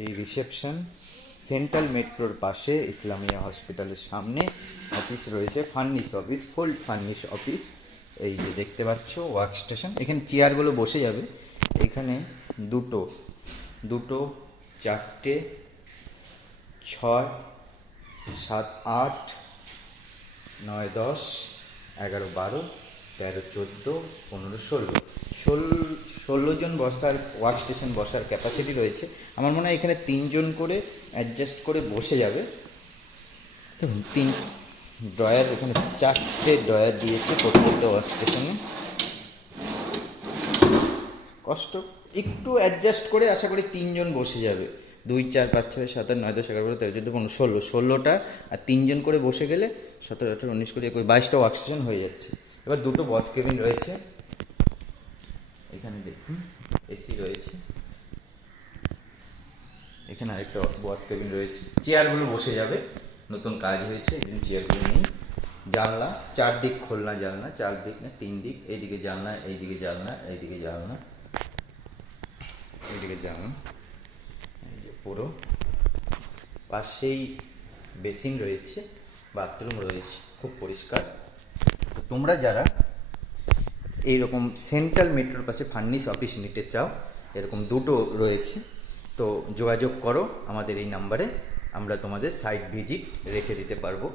এই reception central মেট্রোর পাশে ইসলামিয়া হসপিটালের সামনে অফিস রয়েছে, ফার্নিশ অফিস, ফুল ফার্নিশ অফিস। এই যে দেখতে পাচ্ছ ওয়ার্ক স্টেশন, এখানে চেয়ারগুলো বসে যাবে। এখানে দুটো দুটো 4টে 6 7 8 9 10 11 12 13 14 15 16 জন বসার ওয়ার্ক স্টেশন বসার ক্যাপাসিটি রয়েছে। আমার মনে হয় এখানে 3জন করে অ্যাডজাস্ট করে বসে যাবে। দেখুন, ড্রয়ার, এখানে 4টে ড্রয়ার দিয়েছে প্রত্যেকটা ওয়ার্ক স্টেশনে। কষ্ট একটু অ্যাডজাস্ট করে আশা করি 3জন বসে যাবে। 2 4 5 6 7 8 9 10 11 12 13 14 15 16টা, আর 3জন করে বসে গেলে 17 18 19 20 21 22টা ওয়ার্ক স্টেশন হয়ে যাচ্ছে। এবার দুটো বস কেবিন রয়েছে, এখানে দেখুন এসি রয়েছে। এখানে আরেকটা বস কেবিন রয়েছে, চেয়ারগুলো বসে যাবে, নতুন কাজ হয়েছে এই জন্য চেয়ারগুলো নেই। জানলা 4 দিক খোলনা, জানলা 4 দিক না 3 দিক, এইদিকে জানলা, এইদিকে জানলা, এইদিকে জানলা, এইদিকে জানলা। এই যে পুরো পাশেই বেসিন রয়েছে, বাথরুম রয়েছে, খুব পরিষ্কার। তো তোমরা যারা এইরকম সেন্ট্রাল মেট্রোর পাশে ফার্নিশ অফিস নিতে চাও, এরকম দুটো রয়েছে, তো যোগাযোগ করো আমাদের এই নাম্বারে, আমরা তোমাদের সাইট ভিজিট রেখে দিতে পারবো।